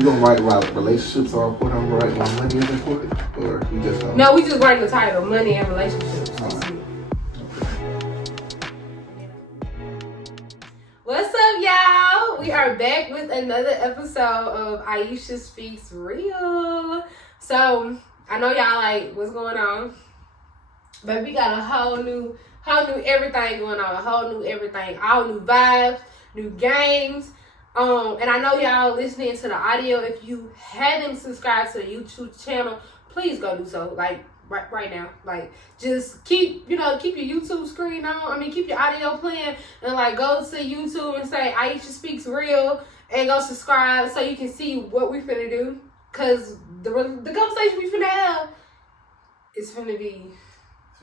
You gonna write about relationships are important? I'm gonna write about money is important, or you just gonna... No, we just writing the title, money and relationships. What's up, y'all? We are back with another episode of Aisha Speaks Real. So I know y'all like what's going on, but we got a whole new everything going on, a whole new everything, all new vibes, new games. And I know y'all listening to the audio. If you haven't subscribed to the YouTube channel, please go do so. Like right now. Like just keep your YouTube screen on. I mean, keep your audio playing and like go to YouTube and say Aisha Speaks Real and go subscribe so you can see what we finna do. Cause the conversation we finna have is finna be.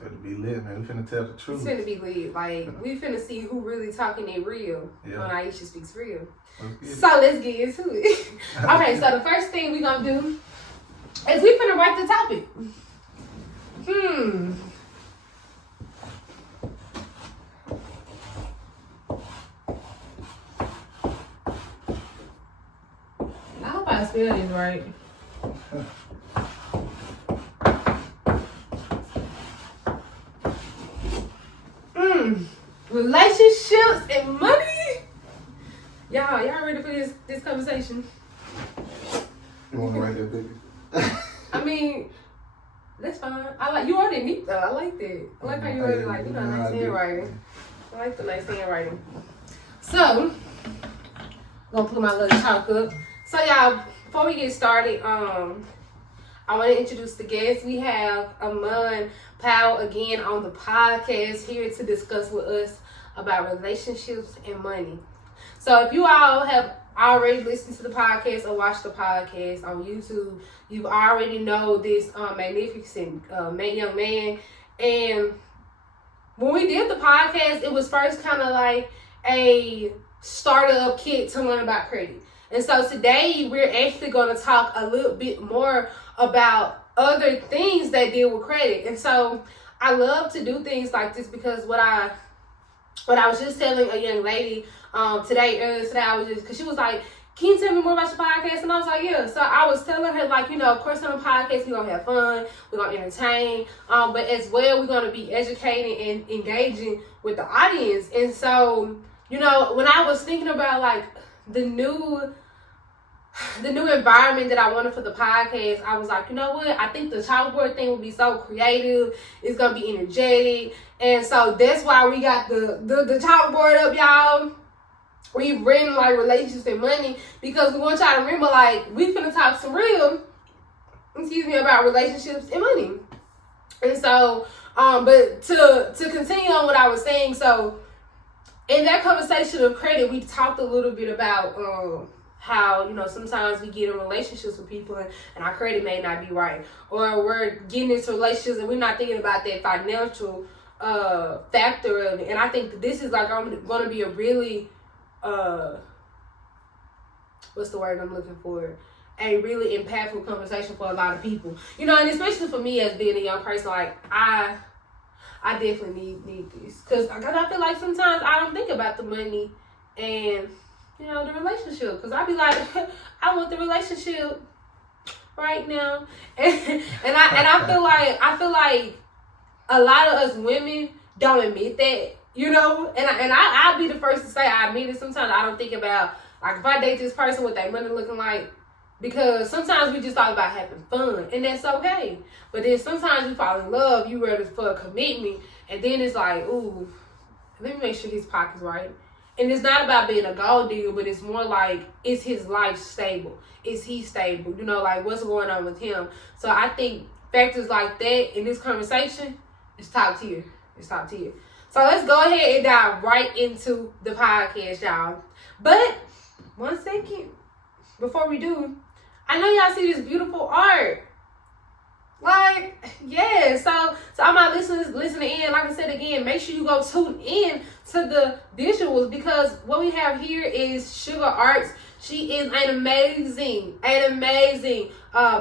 It's finna be lit, man. We finna tell the truth. It's finna be lit. Like we finna see who really talking it real on Aisha Speaks Real. So let's get into it. Okay, so the first thing we gonna do is we finna write the topic. I hope I spell this right. Relationships and money. Y'all ready for this conversation? You wanna write that, baby? I mean, that's fine. I like you already neat though. I like that. I like how you already like nice handwriting. I like the nice handwriting. So, I'm gonna put my little chalk up. So y'all, before we get started, I want to introduce the guests. We have Ammond Pough again on the podcast here to discuss with us about relationships and money. So if you all have already listened to the podcast or watched the podcast on YouTube, you already know this magnificent young man. And when we did the podcast, it was first kind of like a startup kit to learn about credit. And so today we're actually going to talk a little bit more about other things that deal with credit. And so I love to do things like this because what I was just telling a young lady earlier today, I was just, because she was like, can you tell me more about your podcast? And I was like, yeah. So I was telling her, like, of course on the podcast, we're going to have fun, we're going to entertain, but as well, we're going to be educating and engaging with the audience. And so, when I was thinking about, like, the new environment that I wanted for the podcast, I was like, you know what? I think the chalkboard thing will be so creative. It's going to be energetic. And so that's why we got the chalkboard up, y'all. We've written like relationships and money because we want y'all to remember, like, we finna talk some real, about relationships and money. And so, but to continue on what I was saying, so in that conversation of credit, we talked a little bit about how, sometimes we get in relationships with people and our credit may not be right. Or we're getting into relationships and we're not thinking about that financial factor of it. And I think that this is like going to be a really, what's the word I'm looking for? A really impactful conversation for a lot of people. And especially for me as being a young person, like I definitely need this. Because I feel like sometimes I don't think about the money and the relationship, because I be like, I want the relationship right now, and I feel like a lot of us women don't admit that, and I'll be the first to say I admit it. Sometimes I don't think about, like, if I date this person, what their money looking like, because sometimes we just talk about having fun, and that's okay. But then sometimes you fall in love, you ready for a commitment, and then it's like, ooh, let me make sure his pocket's right. And it's not about being a gold digger, but it's more like, is his life stable? Is he stable? Like, what's going on with him? So I think factors like that in this conversation is top tier. It's top tier. So let's go ahead and dive right into the podcast, y'all. But 1 second before we do, I know y'all see this beautiful art. Like, yeah, so all my listeners listening in, like I said again, make sure you go tune in to the visuals, because what we have here is Sugar Arts. She is an amazing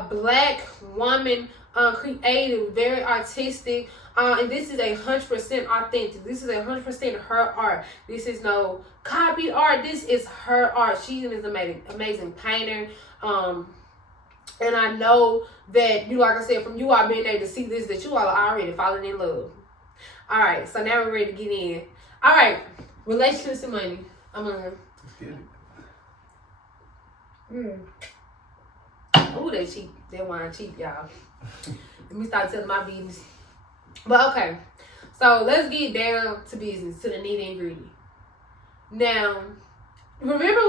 black woman, creative, very artistic. And this is 100% authentic. This is 100% her art. This is no copied art. This is her art. She is an amazing painter. And I know that you, like I said, from you all being able to see this, that you all are already falling in love. All right, so now we're ready to get in. All right, relationships and money. Let's get it. Ooh, they cheap. That wine cheap, y'all. Let me start telling my business. But okay, so let's get down to business, to the nitty and gritty. Now, remember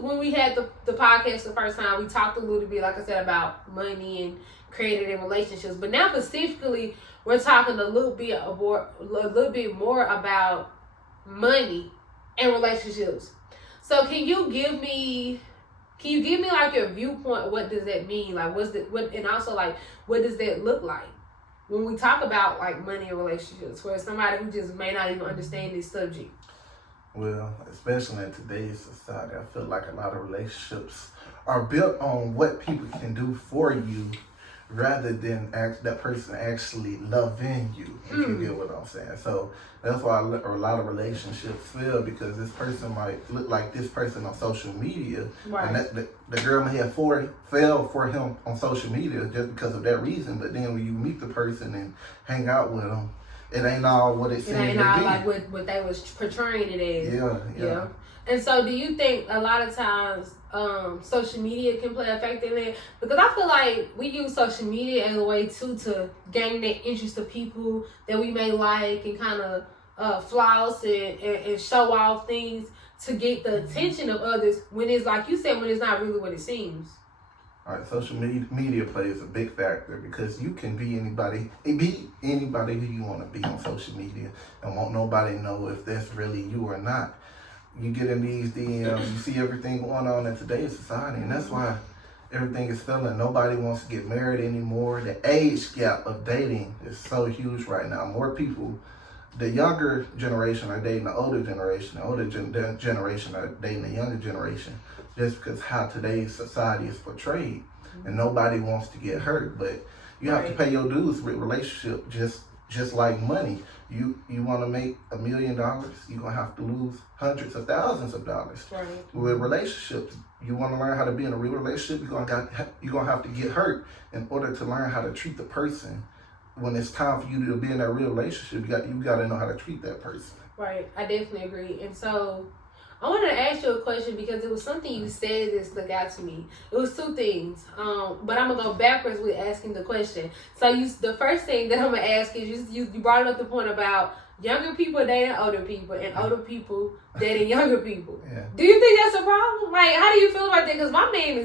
when we had the podcast the first time, we talked a little bit, like I said, about money and creating in relationships. But now specifically, we're talking a little bit more about money and relationships. So can you give me like your viewpoint? What does that mean? Like, and also like, what does that look like when we talk about like money and relationships for somebody who just may not even understand this subject? Well, especially in today's society, I feel like a lot of relationships are built on what people can do for you rather than that person actually loving you, if you get what I'm saying. So that's why a lot of relationships fail, because this person might look like this person on social media, right. And the girl may have fell for him on social media just because of that reason. But then when you meet the person and hang out with them, it ain't all what it seems to be. It ain't all like what they was portraying it as. Yeah. And so do you think a lot of times social media can play a factor in it? Because I feel like we use social media as a way too to gain the interest of people that we may like and kind of floss and show off things to get the attention of others, when it's like you said, when it's not really what it seems. All right, social media plays a big factor, because you can be anybody who you want to be on social media and won't nobody know if that's really you or not. You get in these DMs, you see everything going on in today's society, and that's why everything is failing. Nobody wants to get married anymore. The age gap of dating is so huge right now. More people, the younger generation are dating the older generation. The older generation are dating the younger generation, just because how today's society is portrayed. And nobody wants to get hurt, but you have to pay your dues with relationship, just like money. You want to make $1 million, you're going to have to lose hundreds of thousands of dollars. Right. With relationships, you want to learn how to be in a real relationship, you're going to have to get hurt in order to learn how to treat the person. When it's time for you to be in that real relationship, you got to know how to treat that person. Right, I definitely agree. And so I wanted to ask you a question, because it was something you said that stuck out to me. It was two things, but I'm going to go backwards with asking the question. So the first thing that I'm going to ask is, you brought up the point about younger people dating older people and older people dating younger people. Yeah. Do you think that's a problem? Like, how do you feel about that? Because my man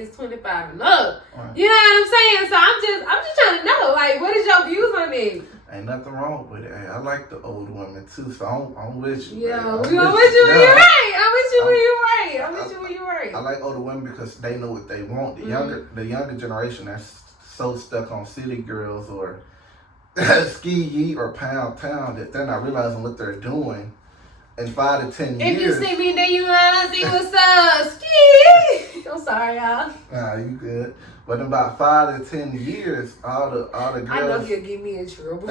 is 25 and up. Right. You know what I'm saying? So I'm just trying to know, like, what is your views on it? Ain't nothing wrong with it. Hey, I like the older women too, so I'm with you. Yeah, I'm with you when you're right. I'm with you when you're right. I like older women because they know what they want. The younger generation that's so stuck on city girls or ski yeet or pound town that they're not realizing what they're doing. In 5 to 10 years. If you see me, then you wanna see what's up. Ski. I'm sorry, y'all. Nah, you good. But in about 5 to 10 years, all the girls. I know he'll get me in trouble.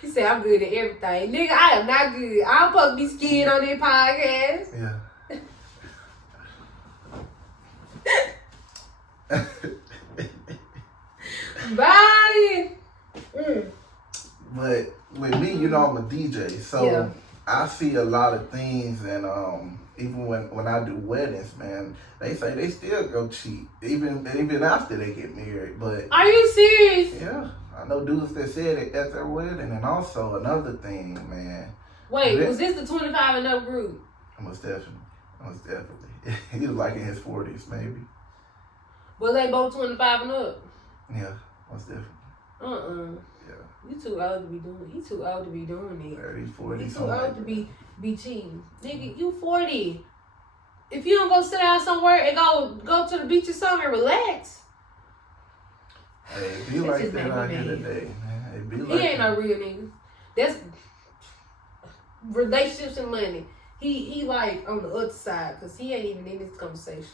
He said I'm good at everything. Nigga, I am not good. I'm supposed to be skiing on this podcast. Yeah. Bye. But with me, you know, I'm a DJ, so I see a lot of things, and even when I do weddings, man, they say they still go cheat, even after they get married. But are you serious? Yeah, I know dudes that said it at their wedding. And also another thing, man. Wait, was this the 25 and up group? Most definitely. He was like in his 40s, maybe. Well, they both 25 and up. Yeah, most definitely. Yeah. You too old to be doing it. He too old to be doing it. 30, 40. You too old to be cheating. Nigga, you 40. If you don't go sit down somewhere and go to the beach or something and relax. Hey, it be like that out here today, man. It be like he ain't no real nigga. That's relationships and money. He like on the other side, because he ain't even in this conversation.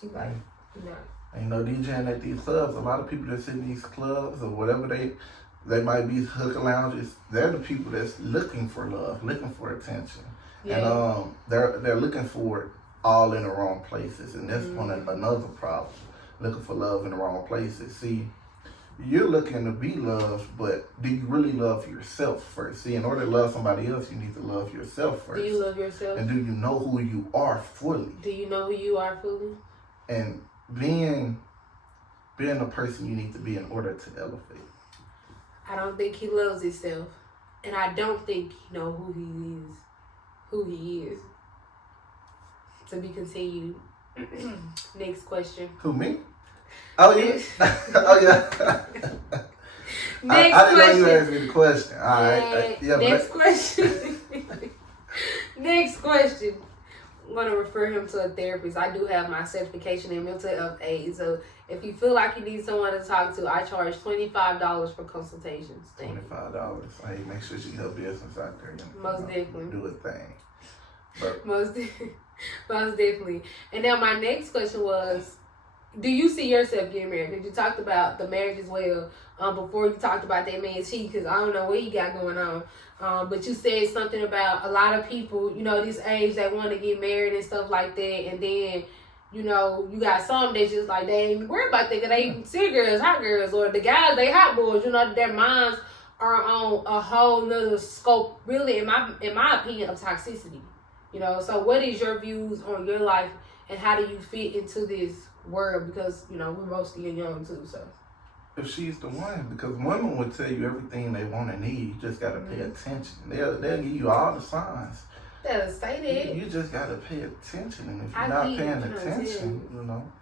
He like, nah. Ain't no DJing at these clubs. A lot of people that sit in these clubs or whatever They might be hooker lounges. They're the people that's looking for love, looking for attention. Yeah. And they're looking for it all in the wrong places. And that's another problem. Looking for love in the wrong places. See, you're looking to be loved, but do you really love yourself first? See, in order to love somebody else, you need to love yourself first. Do you love yourself? And do you know who you are fully? Do you know who you are fully? And being the person you need to be in order to elevate. I don't think he loves himself. And I don't think he knows who he is. To be continued. Next question. Who, me? Oh, yeah. Oh, yeah. Next I didn't question. know you asked me the question. All right. Next question. Next question. I'm going to refer him to a therapist. I do have my certification in mental health aid. So if you feel like you need someone to talk to, I charge $25 for consultations. $25. Hey, make sure she help business out there. Most definitely. Do a thing. But Most definitely. And now my next question was, do you see yourself getting married? Because you talked about the marriage as well. Before you talked about that man cheat, because I don't know what he got going on. But you said something about a lot of people, this age, they want to get married and stuff like that. And then, you got some that's just like, they ain't worried about that because they city girls, hot girls, or the guys, they hot boys. Their minds are on a whole nother scope, really, in my opinion, of toxicity. So what is your views on your life and how do you fit into this world? Because, we're mostly young too, so. If she's the one, because women will tell you everything they want and need. You just got to pay attention. They'll give you all the signs. They'll say that. You just got to pay attention. And if you're not paying attention,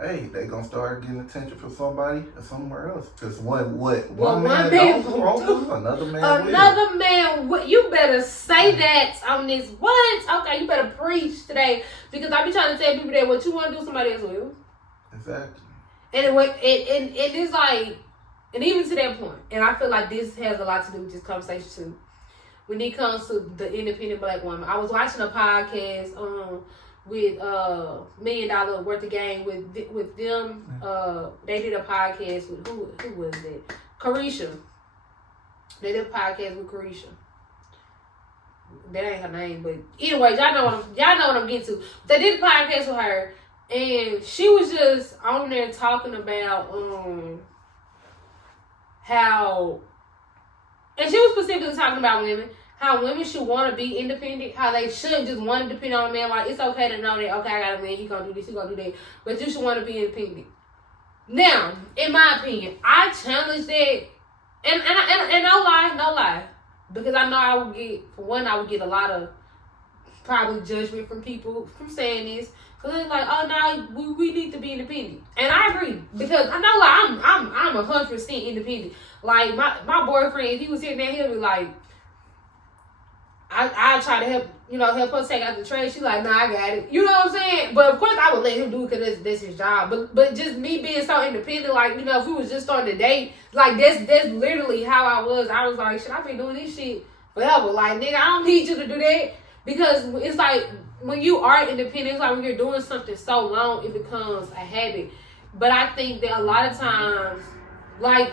hey, they going to start getting attention from somebody or somewhere else. Because one man don't do, another man will. You better say that on this. What? Okay, you better preach today. Because I be trying to tell people that what you want to do, somebody else will. Exactly. And it's like, and even to that point, and I feel like this has a lot to do with this conversation too. When it comes to the independent black woman, I was watching a podcast with $1 Million Worth of Game with them. They did a podcast with who was it? Carisha. They did a podcast with Carisha. That ain't her name, but anyways, y'all know what I'm getting to. They did a podcast with her. And she was just on there talking about how, and she was specifically talking about women, how women should want to be independent, how they shouldn't just want to depend on a man. Like, it's okay to know that, okay, I got a man, he gonna do this, he gonna do that, but you should want to be independent. Now, in my opinion, I challenge that, and no lie, because I know I would get a lot of probably judgment from people from saying this. Cause it's like, oh no, we need to be independent, and I agree because I know like I'm 100% independent. Like my boyfriend, if he was sitting there, he'll be like, I try to help her take out the trash. She's like, nah, I got it. You know what I'm saying? But of course I would let him do it because that's his job. But just me being so independent, like if we was just starting to date, like that's literally how I was. I was like, should I be doing this shit forever? Like nigga, I don't need you to do that because it's like. When you are independent, it's like when you're doing something so long, it becomes a habit. But I think that a lot of times, like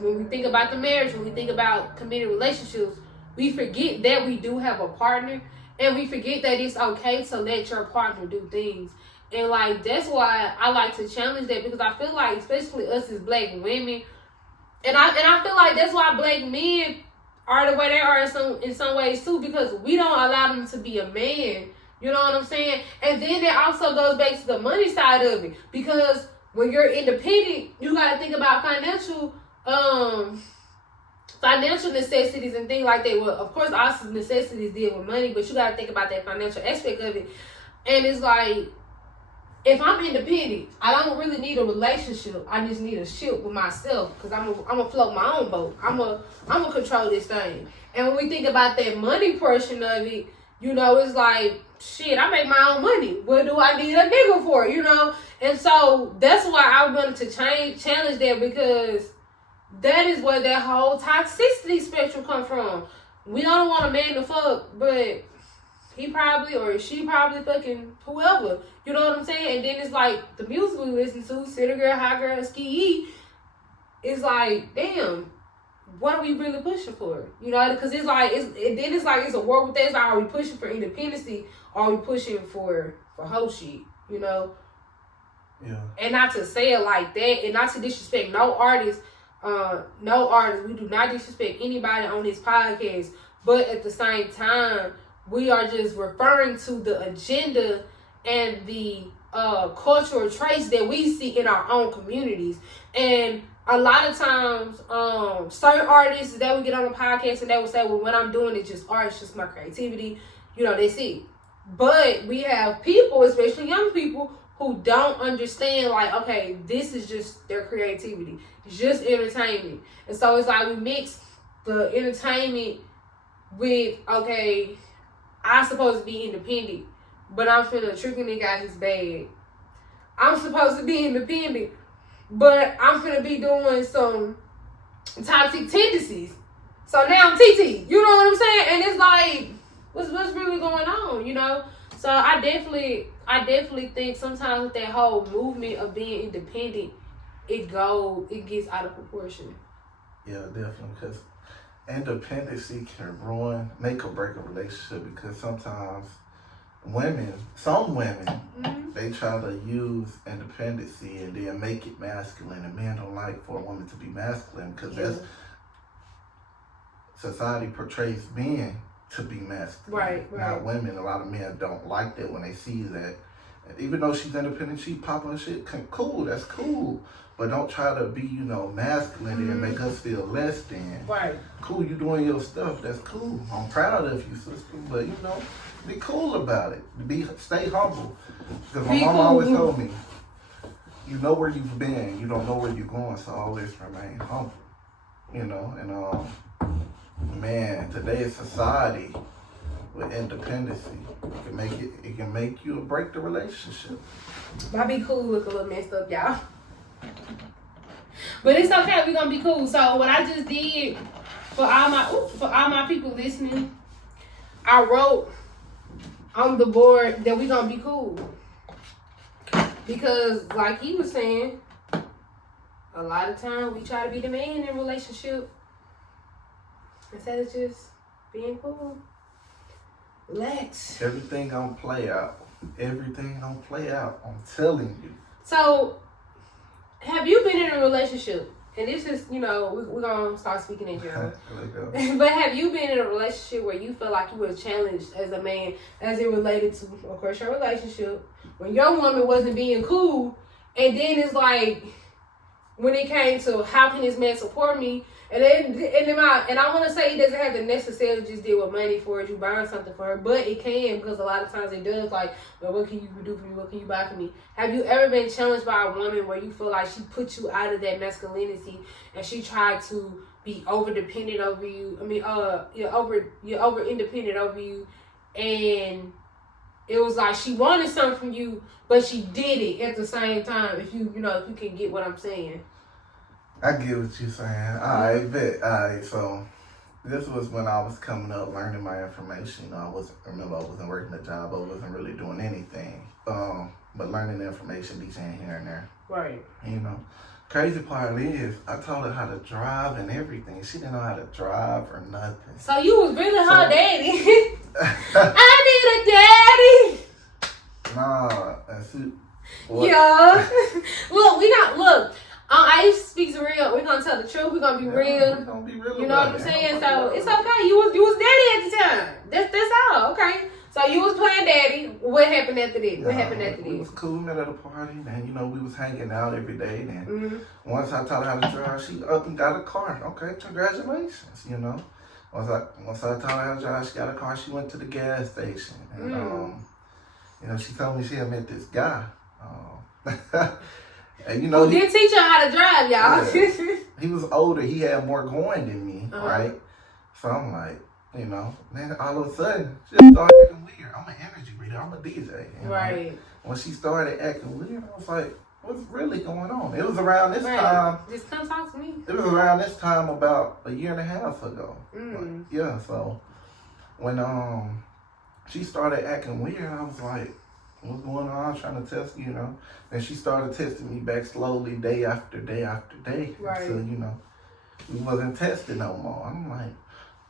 when we think about the marriage, when we think about committed relationships, we forget that we do have a partner, and we forget that it's okay to let your partner do things. And like that's why I like to challenge that because I feel like, especially us as black women, and I feel like that's why black men are the way they are in some ways too, because we don't allow them to be a man. You know what I'm saying? And then that also goes back to the money side of it. Because when you're independent, you got to think about financial necessities and things like that. Well, of course, also necessities deal with money, but you got to think about that financial aspect of it. And it's like, if I'm independent, I don't really need a relationship. I just need a ship with myself because I'm gonna float my own boat. I'm gonna control this thing. And when we think about that money portion of it, it's like, shit, I make my own money. What do I need a nigga for, And so that's why I wanted to challenge that because that is where that whole toxicity spectrum come from. We don't want a man to fuck, but he probably or she probably fucking whoever. You know what I'm saying? And then it's like the music we listen to, City Girl, Hot Girl, Ski. It's like, damn, what are we really pushing for? You know, because it's like it's a war with that. It's like, are we pushing for independency or are we pushing for whole shit? You know. Yeah. And not to say it like that, and not to disrespect no artist. We do not disrespect anybody on this podcast. But at the same time, we are just referring to the agenda and the cultural traits that we see in our own communities. And a lot of times, certain artists that we get on the podcast and they will say, well, what I'm doing is just art, it's just my creativity. You know, that's it. But we have people, especially young people, who don't understand, like, okay, this is just their creativity. It's just entertainment. And so it's like we mix the entertainment with, okay, I'm supposed to be independent, but I'm finna trick a nigga out his bag. I'm supposed to be independent, but I'm finna be doing some toxic tendencies. So now I'm TT. You know what I'm saying? And it's like, what's really going on, you know? So I definitely think sometimes with that whole movement of being independent, it gets out of proportion. Yeah, definitely, because independency can make or break a relationship, because sometimes some women, they try to use independency and then make it masculine, and men don't like for a woman to be masculine, because that's society portrays men to be masculine, right. Not women. A lot of men don't like that when they see that. And even though she's independent, she popping shit, cool, that's cool. But don't try to be, masculine and make us feel less than. Right. Cool, you doing your stuff, that's cool. I'm proud of you, sister. But, be cool about it. Stay humble. Because my mom always told me, you know where you've been, you don't know where you're going, so always remain humble. Man, today's society with independency, it can make you or break the relationship. I be cool, look a little messed up, y'all. But it's okay, we gonna be cool. So what I just did for all my people listening, I wrote on the board that we gonna be cool. Because like he was saying, a lot of times we try to be the man in a relationship instead of just being cool. Relax. Everything gonna play out. I'm telling you. So, have you been in a relationship? And this is, we're gonna start speaking in general. But have you been in a relationship where you felt like you were challenged as a man, as it related to, of course, your relationship, when your woman wasn't being cool, and then it's like, when it came to how can this man support me, and I want to say it doesn't have to necessarily just deal with money for it, you buying something for her, but it can, because a lot of times it does, like, well, what can you do for me, what can you buy for me? Have you ever been challenged by a woman where you feel like she put you out of that masculinity and she tried to be over dependent over you? You're over independent over you, and it was like she wanted something from you, but she did it at the same time. If you can get what I'm saying. I get what you're saying. I bet. So this was when I was coming up, learning my information. I wasn't working a job. I wasn't really doing anything. But learning the information, DJing here and there. Right. Crazy part is, I taught her how to drive and everything. She didn't know how to drive or nothing. So you was really her daddy. I need a daddy. Nah, that's it. Yeah. Look. I used to speak to real. We're gonna tell the truth. We're gonna be real. We're gonna be real. You know what I'm saying? So it's okay. You was daddy at the time. That's all. Okay. So you was playing daddy. What happened after that? We was cool, met at a party, and we was hanging out every day. And once I taught her how to drive, she up and got a car. Okay, congratulations. Once I taught her how to drive, she got a car. She went to the gas station, and she told me she had met this guy. And he did teach her how to drive, y'all. Yeah. He was older. He had more going than me, right? So I'm like, then all of a sudden, she started acting weird. I'm an energy reader. I'm a DJ. Right. When she started acting weird, I was like, what's really going on? It was around this time. Just come talk to me. It was around this time about a year and a half ago. So when she started acting weird, I was like, what's going on? I'm trying to test, Then she started testing me back slowly, day after day after day. Right. Until, we wasn't tested no more. I'm like,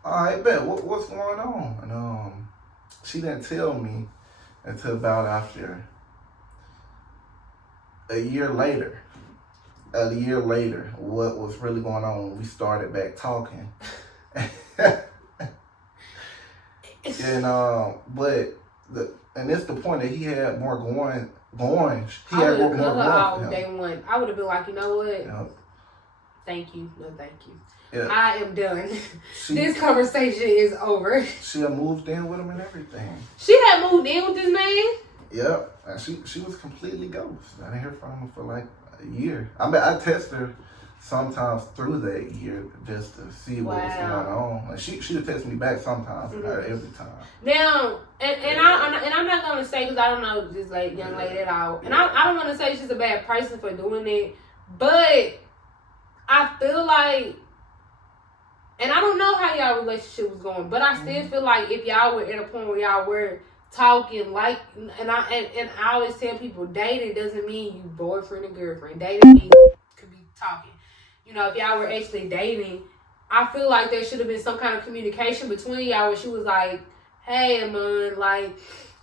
all right, bet. What's going on? And she didn't tell me until about after a year later, what was really going on when we started back talking. And and it's the point that he had more going. He had more going for him. Day one, I would have been like, you know what? Yeah. Thank you, no thank you. Yeah. I am done. This conversation is over. She had moved in with him and everything. She had moved in with this man? Yep. And she was completely ghost. I didn't hear from her for like a year. I mean, I test her sometimes through that year just to see what was going on. And she would text me back sometimes, not every time. Now, and I'm not gonna say, because I don't know this young lady at all, and I don't want to say she's a bad person for doing it, but I feel like, and I don't know how y'all relationship was going, but I still feel like if y'all were at a point where y'all were talking, like, and I always tell people, dating doesn't mean you boyfriend and girlfriend. Dating means could be talking. You know, if y'all were actually dating, I feel like there should have been some kind of communication between y'all where she was like, hey, Ammond, like,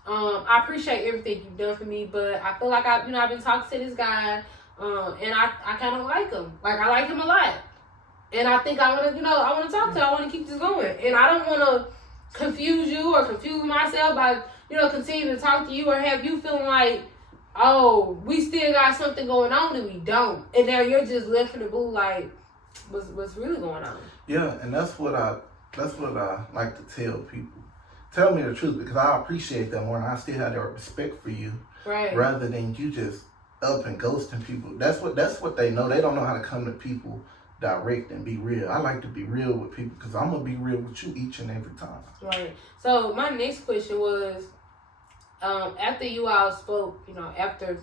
I appreciate everything you've done for me, but I feel like I've been talking to this guy, and I kind of like him. Like, I like him a lot. And I think I want to talk to him. I want to keep this going. And I don't want to confuse you or confuse myself by, continuing to talk to you or have you feeling like, oh, we still got something going on and we don't. And now you're just left in the blue like, what's really going on? Yeah, and that's what I like to tell people. Tell me the truth, because I appreciate that more and I still have that respect for you. Right. Rather than you just up and ghosting people. That's what they know. They don't know how to come to people direct and be real. I like to be real with people because I'm going to be real with you each and every time. Right. So my next question was, after you all spoke, after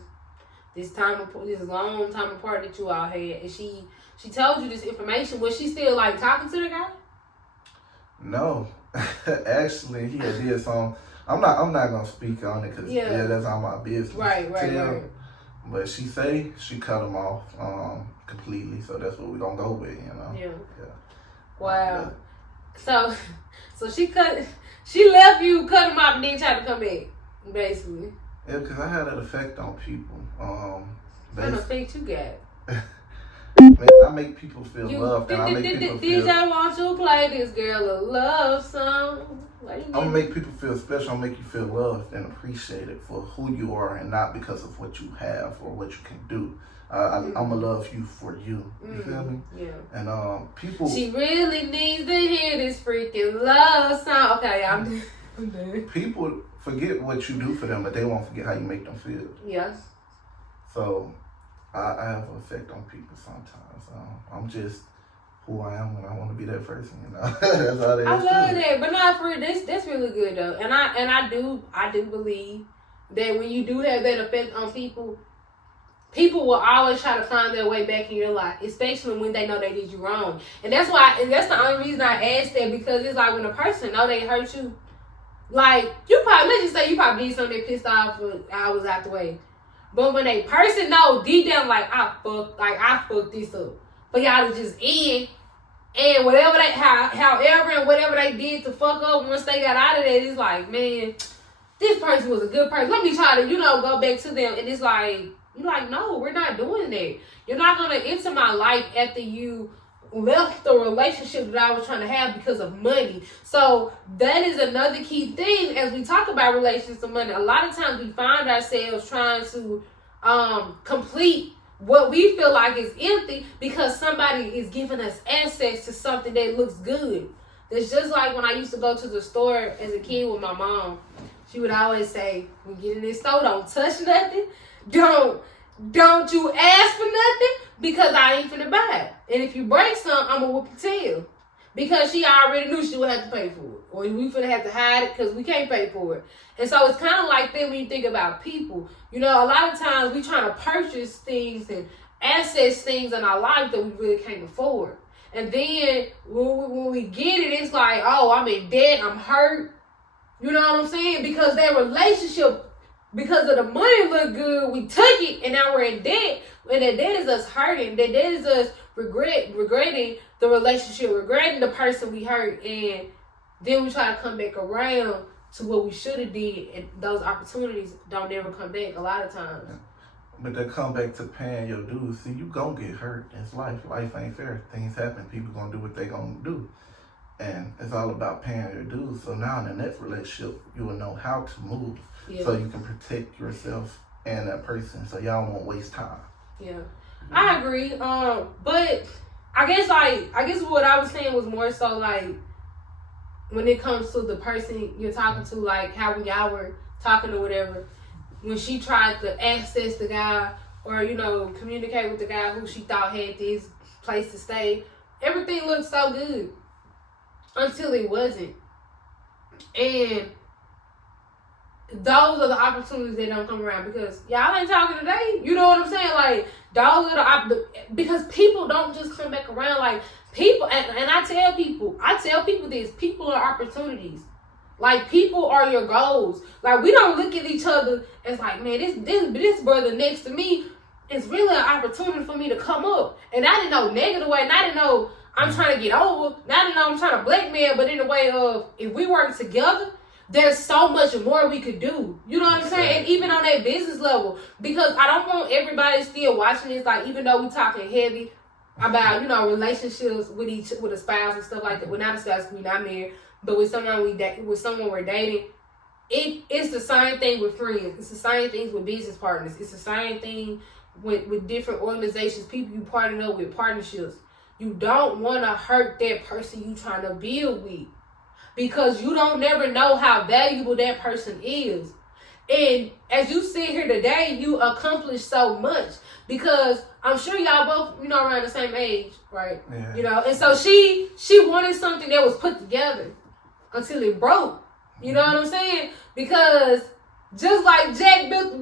this long time apart that you all had, and she told you this information, was she still like talking to the guy? No. Actually, he had did some. I'm not gonna speak on it because that's all my business. Right. But she say she cut him off completely, so that's what we're gonna go with, Yeah. Wow. So she left you, cut him off, and then tried to come back, basically. Yeah, because I had an effect on people. What kind of effect you got? I make people feel loved, and I make people feel. DJ, want you to play this girl a love song? I'm gonna make people feel special. I'm gonna make you feel loved and appreciated for who you are, and not because of what you have or what you can do. I'm gonna love you for you. You feel me? Yeah. And people. She really needs to hear this freaking love song. Okay, I'm done. People forget what you do for them, but they won't forget how you make them feel. Yes. So I have an effect on people sometimes. I'm just who I am when I want to be that person, That's all it is. I love that, but not for that's really good though. And I do believe that when you do have that effect on people will always try to find their way back in your life, especially when they know they did you wrong. And that's the only reason I asked that, because it's like when a person know they hurt you, like let's just say you probably did something that pissed off for hours out the way. But when a person know deep down, like I fucked this up, for y'all to just end, and whatever they did to fuck up once they got out of there, it's like, man, this person was a good person. Let me try to, go back to them. And it's like, you're like, no, we're not doing that. You're not gonna enter my life after you left the relationship that I was trying to have because of money. So that is another key thing as we talk about relationships and money. A lot of times we find ourselves trying to complete what we feel like is empty because somebody is giving us access to something that looks good. It's just like when I used to go to the store as a kid with my mom. She would always say, when you get in this store, don't touch nothing. Don't you ask for nothing, because I ain't finna buy it. And if you break something, I'm gonna whoop your tail. Because she already knew she would have to pay for it. Or we finna have to hide it because we can't pay for it. And so it's kind of like that when you think about people. A lot of times we trying to purchase things and access things in our life that we really can't afford. And then when we get it, it's like, oh, I'm in debt, I'm hurt. You know what I'm saying? Because that relationship, because of the money look good, we took it and now we're in debt. And that debt is us hurting. That debt is us regretting the relationship, regretting the person we hurt, and then we try to come back around to what we should have did, and those opportunities don't ever come back a lot of times. Yeah. But to come back to paying your dues, see, you gonna get hurt. It's life. Life ain't fair. Things happen. People gonna do what they gonna do. And it's all about paying your dues. So now in the next relationship, you will know how to move. So you can protect yourself and that person, so y'all won't waste time. Yeah, I agree. But I guess what I was saying was more so like when it comes to the person you're talking to, like how when y'all were talking or whatever, when she tried to access the guy or communicate with the guy who she thought had this place to stay, everything looked so good until it wasn't, and those are the opportunities that don't come around because y'all ain't talking today. You know what I'm saying? Like, those are because people don't just come back around. Like, people, and I tell people this, people are opportunities. Like, people are your goals. Like, we don't look at each other as like, man, this brother next to me is really an opportunity for me to come up. And I didn't know negative way, and I didn't know I'm trying to get over, and I didn't know I'm trying to blackmail, but in the way of, if we work together, there's so much more we could do. You know what I'm saying? And even on that business level, because I don't want everybody still watching this, like, even though we talking heavy about, relationships with a spouse and stuff like that. Well, not a spouse, we not married, but with someone we're dating, it's the same thing with friends. It's the same thing with business partners. It's the same thing with different organizations, people you partner up with, partnerships. You don't want to hurt that person you trying to build with, because you don't never know how valuable that person is. And as you sit here today, you accomplished so much, because I'm sure y'all both, around the same age, right? Yeah. And so she wanted something that was put together until it broke. You know what I'm saying? Because just like Jack built the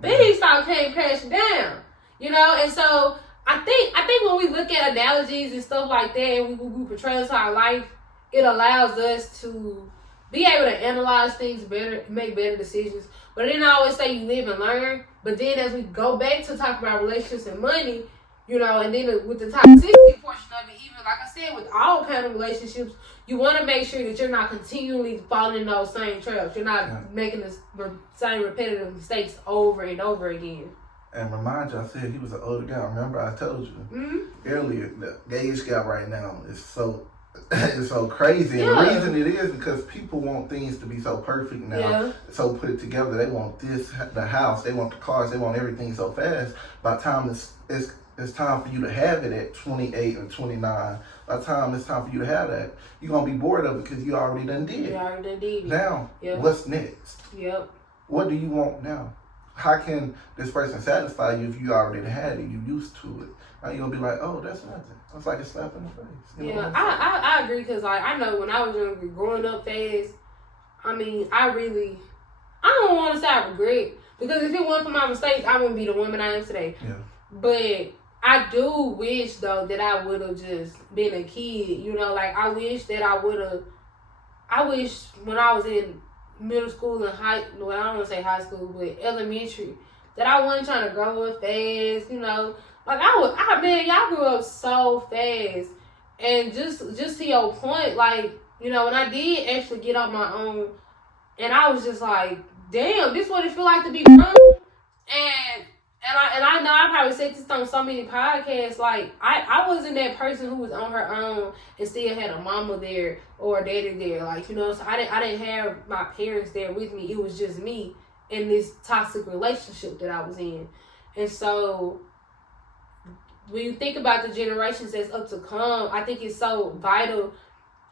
beanstalk came crashing down. And so I think when we look at analogies and stuff like that, and we portray it to our life, it allows us to be able to analyze things better, make better decisions. But I didn't always say you live and learn. But then as we go back to talk about relationships and money, and then with the toxicity portion of it, even like I said, with all kind of relationships, you want to make sure that you're not continually falling in those same traps. You're not making the same repetitive mistakes over and over again. And remind you, I said he was an older guy. Remember, I told you earlier, the age gap right now is so it's so crazy. And the reason it is because people want things to be so perfect now, so put together. They want the house, they want the cars, they want everything so fast. By the time it's time for you to have it at 28 or 29, by the time it's time for you to have that, you're going to be bored of it because you already done did it. You already done did it. Now, what's next? Yep. What do you want now? How can this person satisfy you if you already had it, you used to it? Now you're going to be like, oh, that's nothing. It's like a slap in the face. I agree, because I know when I was younger, growing up fast, I don't want to say I regret, because if it wasn't for my mistakes, I wouldn't be the woman I am today. Yeah. But I do wish, though, that I would have just been a kid. I wish that I wish when I was in middle school and I don't want to say high school, but elementary, that I wasn't trying to grow up fast, y'all grew up so fast. And just to your point, when I did actually get on my own, and I was just like, damn, this is what it feel like to be grown. And I know I probably said this on so many podcasts, I wasn't that person who was on her own and still had a mama there or a daddy there, so I didn't have my parents there with me. It was just me in this toxic relationship that I was in. And so when you think about the generations that's up to come, I think it's so vital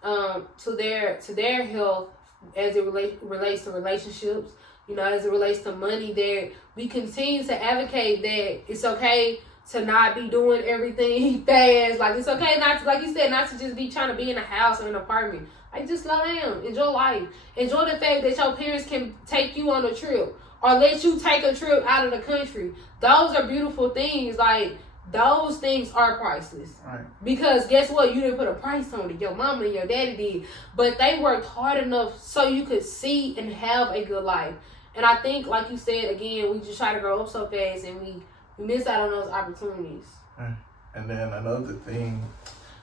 to their health as it relates to relationships, as it relates to money, that we continue to advocate that it's okay to not be doing everything fast. It's okay not to, like you said, not to just be trying to be in a house or an apartment. Just slow down, enjoy life, enjoy the fact that your parents can take you on a trip or let you take a trip out of the country. Those are beautiful things. Those things are priceless. Right. Because guess what? You didn't put a price on it. Your mama and your daddy did. But they worked hard enough so you could see and have a good life. And I think, like you said, again, we just try to grow up so fast and we miss out on those opportunities. Right. And then another thing,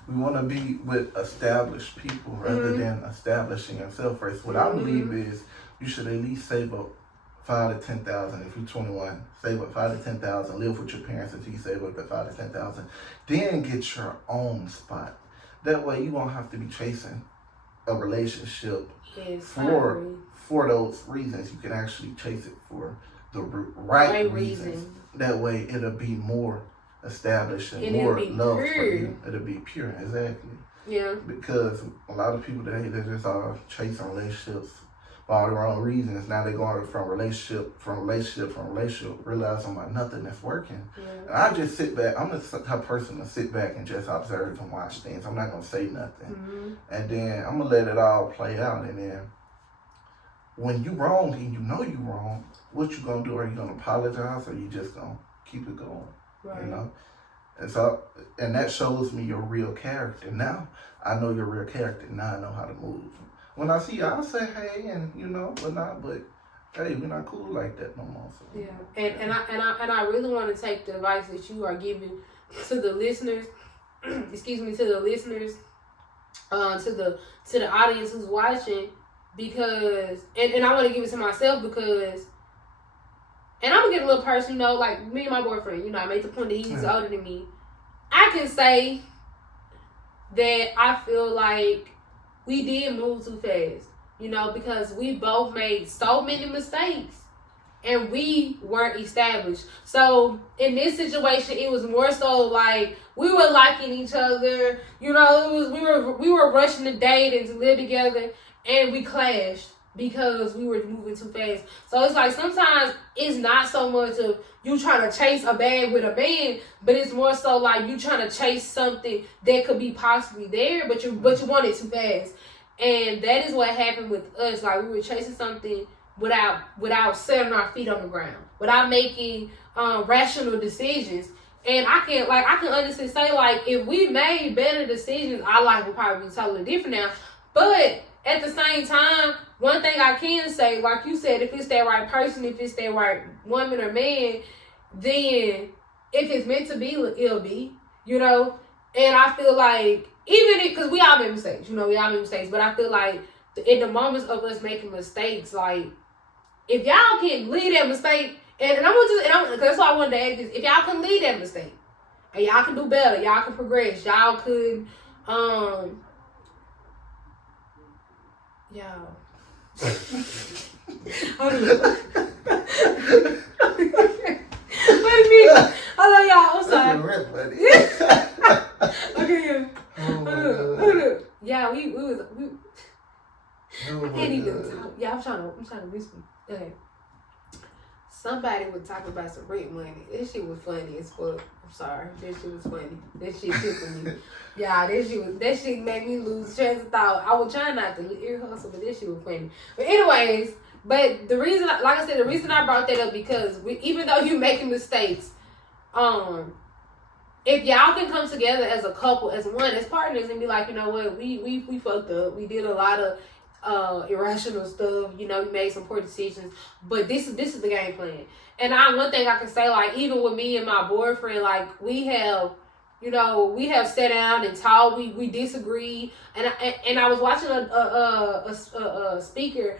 we want to be with established people rather than establishing yourself first. What I believe is you should at least save up 5 to 10,000. If you're 21, save up 5 to 10,000. Live with your parents until you save up that 5 to 10,000. Then get your own spot. That way you won't have to be chasing a relationship for those reasons. You can actually chase it for the right reasons. That way it'll be more established and more love for you. It'll be pure, exactly. Yeah. Because a lot of people today, they're just all chasing relationships for all the wrong reasons. Now they're going from relationship, realizing like nothing that's working. Yeah. And I just sit back. I'm the type of person to sit back and just observe and watch things. I'm not gonna say nothing, and then I'm gonna let it all play out. And then when you wrong and you know you wrong, what you gonna do? Are you gonna apologize, or you just gonna keep it going? Right. You know. And so, and that shows me your real character. Now I know your real character. Now I know how to move. When I see you, I'll say hey, and but hey, we're not cool like that no more. So. Yeah, and I really want to take the advice that you are giving to the listeners. Excuse me, to the listeners, to the audience who's watching, because and I want to give it to myself because. And I'm gonna get a little personal, like me and my boyfriend, I made the point that he's older than me. I can say that I feel like we did move too fast, because we both made so many mistakes and we weren't established. So in this situation, it was more so like we were liking each other, it was we were rushing to date and to live together, and we clashed. Because we were moving too fast. So it's like sometimes it's not so much of you trying to chase a bag with a man, but it's more so like you trying to chase something that could be possibly there, but you want it too fast. And that is what happened with us. Like we were chasing something without setting our feet on the ground, without making rational decisions. And I can honestly say, like, if we made better decisions, our life would probably be totally different now. But at the same time, one thing I can say, like you said, if it's that right person, if it's that right woman or man, then if it's meant to be, it'll be, And I feel like, because we all make mistakes, we all make mistakes, but I feel like in the moments of us making mistakes, like, if y'all can leave that mistake, and that's why I wanted to ask this, if y'all can leave that mistake, and y'all can do better, y'all can progress, y'all could, y'all. Hold on. Wait a minute. Hold on, y'all. I'm sorry. Okay, hold up. Yeah, we was. I can't even talk. Yeah, I'm trying to whisper. Okay. Somebody was talking about some rent money. That shit was funny as fuck. I'm sorry. That shit was funny. That shit tickled me. Yeah, that shit made me lose track of thought. I was trying not to ear hustle, but that shit was funny. But anyways, the reason, like I said, the reason I brought that up because even though you're making mistakes, if y'all can come together as a couple, as one, as partners, and be like, you know what, we fucked up. We did a lot of irrational stuff, we made some poor decisions, but this is the game plan. And one thing I can say, like, even with me and my boyfriend, like, we have sat down and talked, we disagree, and I was watching a speaker,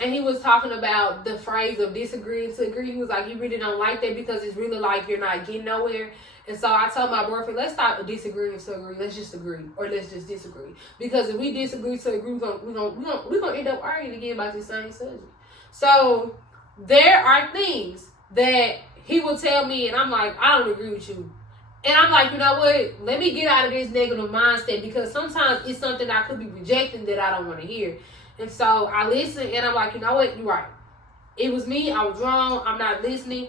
and he was talking about the phrase of disagreeing to agree. He was like, you really don't like that because it's really like you're not getting nowhere. And so I told my boyfriend, let's stop disagreeing to agree. Let's just agree, or let's just disagree. Because if we disagree to agree, we're gonna end up arguing again about the same subject. So there are things that he will tell me, and I'm like, I don't agree with you. And I'm like, you know what? Let me get out of this negative mindset, because sometimes it's something I could be rejecting that I don't want to hear. And so I listen, and I'm like, you know what? You're right. It was me. I was wrong. I'm not listening.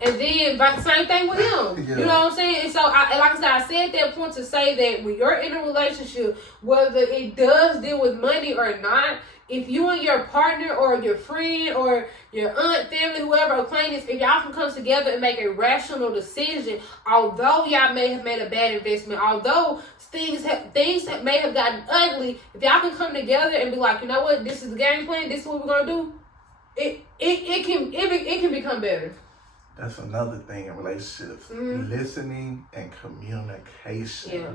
And then same thing with him. Yeah. You know what I'm saying? And so, like I said, I said that point to say that when you're in a relationship, whether it does deal with money or not, if you and your partner or your friend or your aunt, family, whoever, acquaintance, if y'all can come together and make a rational decision, although y'all may have made a bad investment, although things may have gotten ugly, if y'all can come together and be like, you know what, this is the game plan, this is what we're gonna do, it can become better. That's another thing in relationships. Listening and communication. Yeah.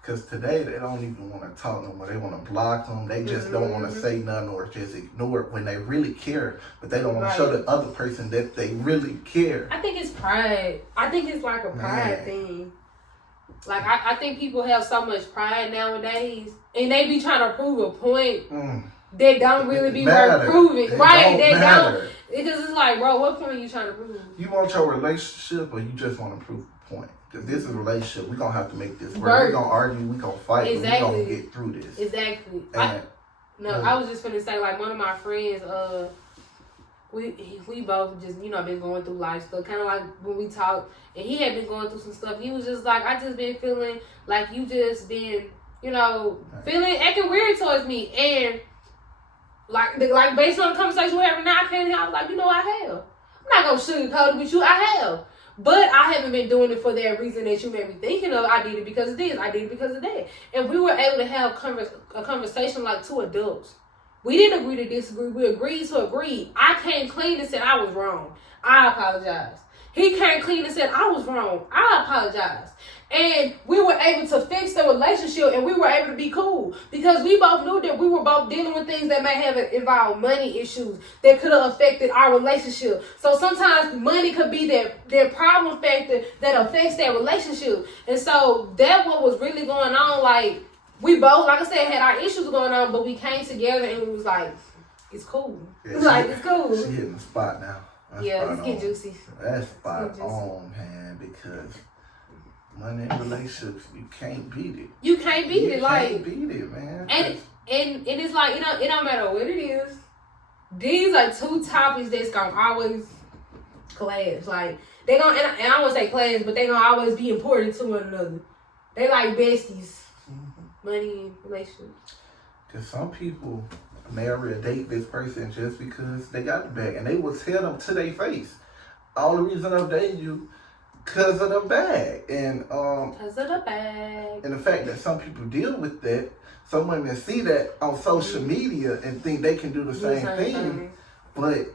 Because today they don't even want to talk no more. They want to block them. They just don't want to say nothing or just ignore it when they really care. But they don't want to show the other person that they really care. I think it's pride. I think it's like a pride thing. Like, I think people have so much pride nowadays. And they be trying to prove a point that don't really be worth proving. Right? They don't. Because it's like, bro, what point are you trying to prove? You want your relationship or you just want to prove a point? Because this is a relationship. We're going to have to make this work. We're going to argue. We're going to fight. Exactly. We're going to get through this. Exactly. I was just going to say, like, one of my friends, we both just, been going through life stuff. Kind of like when we talked, and he had been going through some stuff. He was just like, I just been feeling like you just been, acting weird towards me. And, like based on the conversation we're having now, I can't help, like, I have. I'm not going to sugarcoat it with you. I have. But I haven't been doing it for that reason that you may be thinking of. I did it because of this. I did it because of that. And we were able to have a conversation like two adults. We didn't agree to disagree. We agreed to agree. I came clean and said I was wrong. I apologize. He came clean and said I was wrong. I apologize. And we were able to fix the relationship and we were able to be cool. Because we both knew that we were both dealing with things that may have involved money issues that could have affected our relationship. So sometimes money could be that problem factor that affects that relationship. And so that what was really going on. Like, we both, like I said, had our issues going on, but we came together and we was like, it's cool. Yeah, it's cool. She hitting the spot now. That's it's getting juicy. That's spot on, man, because money in relationships, you can't beat it. You can't beat it. Like, you can't beat it, man. And it's like, it don't matter what it is. These are two topics that's gonna always clash. Like, they gonna, and I won't say clash, but they gonna always be important to one another. They like besties. Money and relationships. Because some people marry or date this person just because they got the bag. And they will tell them to their face, all the reason I'm dating you because of the bag. And because of the bag. And the fact that some people deal with that, some women see that on social media and think they can do the same thing. But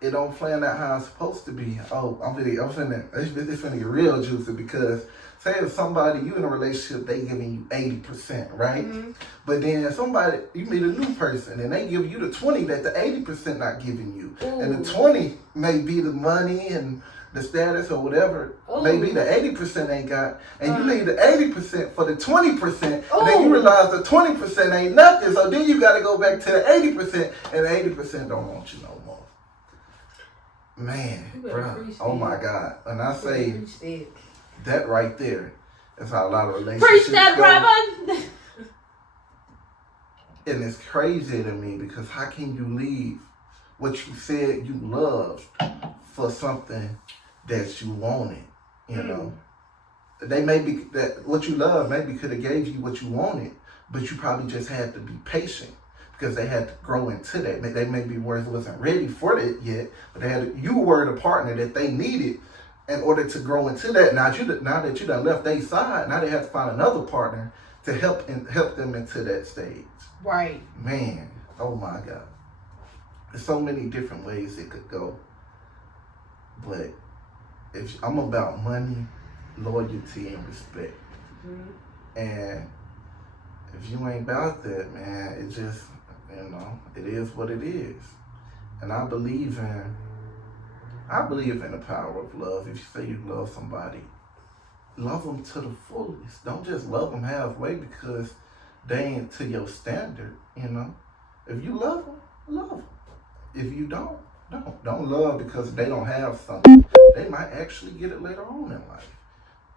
it don't plan out how it's supposed to be. Oh, it's finna get real juicy because say if somebody, you in a relationship, they giving you 80%, right? But then you meet a new person and they give you the 20 that the 80% not giving you. And the 20 may be the money and the status or whatever. Maybe the 80% ain't got. And you leave the 80% for the 20%. And then you realize the 20% ain't nothing. So then you got to go back to the 80% and the 80% don't want you no more. Man, bro. Oh my God. And I say that right there is how a lot of relationships Preach that, brother. And it's crazy to me because how can you leave what you said you loved for something that you wanted? You know, they may be that what you love maybe could have gave you what you wanted, but you probably just had to be patient because they had to grow into that. They maybe wasn't ready for it yet, but you were the partner that they needed in order to grow into that. Now that you done left their side, now they have to find another partner to help them into that stage. Right. Man, oh my God. There's so many different ways it could go. But if I'm about money, loyalty, and respect. And if you ain't about that, man, it just, it is what it is. And I believe in the power of love. If you say you love somebody, love them to the fullest. Don't just love them halfway because they ain't to your standard, If you love them, love them. If you don't love because they don't have something. They might actually get it later on in life.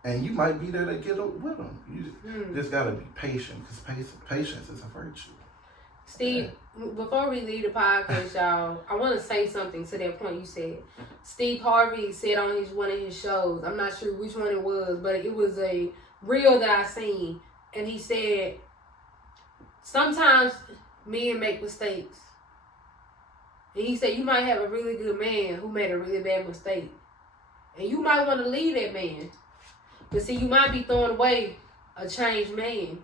And you might be there to get it with them. You just got to be patient because patience is a virtue. Steve, before we leave the podcast, y'all, I want to say something to that point you said. Steve Harvey said on one of his shows, I'm not sure which one it was, but it was a reel that I seen. And he said, sometimes men make mistakes. And he said, you might have a really good man who made a really bad mistake. And you might want to leave that man. But see, you might be throwing away a changed man.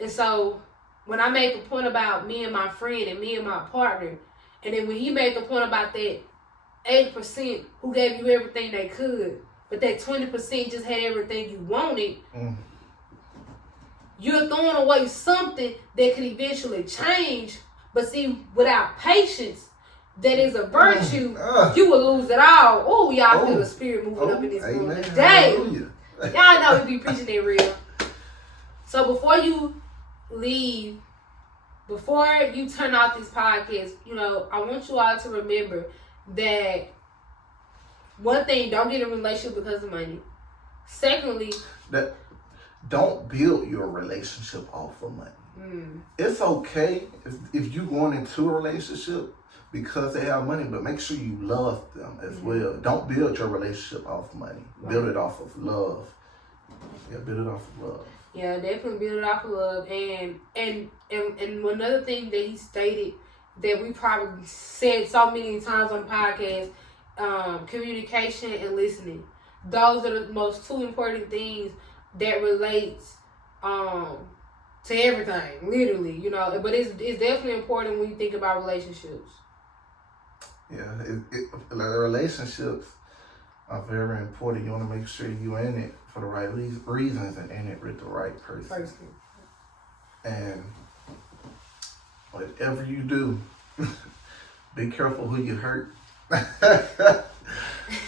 And so, when I made the point about me and my friend and me and my partner, and then when he made the point about that 80% who gave you everything they could, but that 20% just had everything you wanted, you're throwing away something that could eventually change. But see, without patience, that is a virtue, you will lose it all. Oh, y'all feel the spirit moving up in this room today. Y'all know we be preaching it real. So before you leave, before you turn off this podcast, you know, I want you all to remember that one thing, don't get in a relationship because of money. Secondly, that don't build your relationship off of money. It's okay if you're going into a relationship because they have money, but make sure you love them as well. Don't build your relationship off of money. Build it off of love. Yeah, build it off of love. Yeah, definitely build it off of love. And another thing that he stated that we probably said so many times on the podcast, communication and listening. Those are the most two important things that relates to everything, literally, you know. But it's definitely important when you think about relationships. Yeah, relationships are very important. You want to make sure you're in it for the right reasons and in it with the right person. And whatever you do, be careful who you hurt.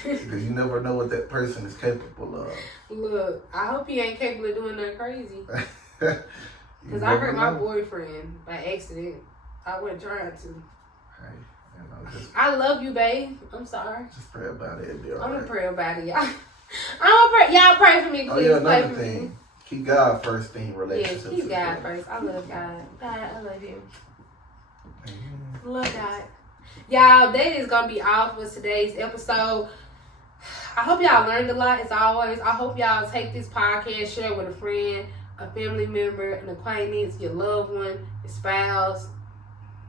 Because you never know what that person is capable of. Look, I hope he ain't capable of doing nothing crazy. Because I hurt my boyfriend by accident. I wasn't trying to. Hey, you know, I love you, babe. I'm sorry. Just pray about it. It'll be all I'm right. gonna pray about it, y'all. I'm gonna pray. Y'all pray for me, please. Oh yeah, pray another for thing. me. Keep God first in relationships. Yes, keep God first. I love God. God, I love you. Love God. Y'all, that is gonna be all for today's episode. I hope y'all learned a lot as always. I hope y'all take this podcast, share it with a friend, a family member, an acquaintance, your loved one, your spouse,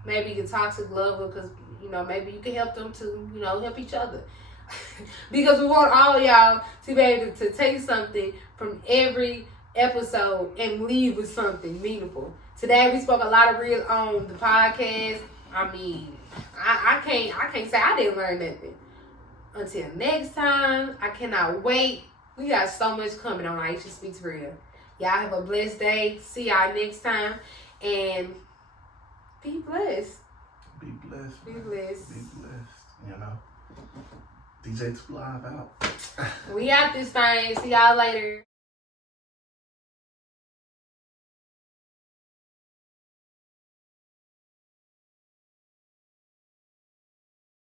maybe your toxic lover, because, you know, maybe you can help them to, you know, help each other. Because we want all y'all to be able to take something from every episode and leave with something meaningful. Today we spoke a lot of real on the podcast. I mean, I can't say I didn't learn nothing. Until next time, I cannot wait. We got so much coming on Aisha Speaks Real. Y'all have a blessed day. See y'all next time. And be blessed. Be blessed. Be blessed. Be blessed. You know. DJ 2 Live out. We out this thing. See y'all later.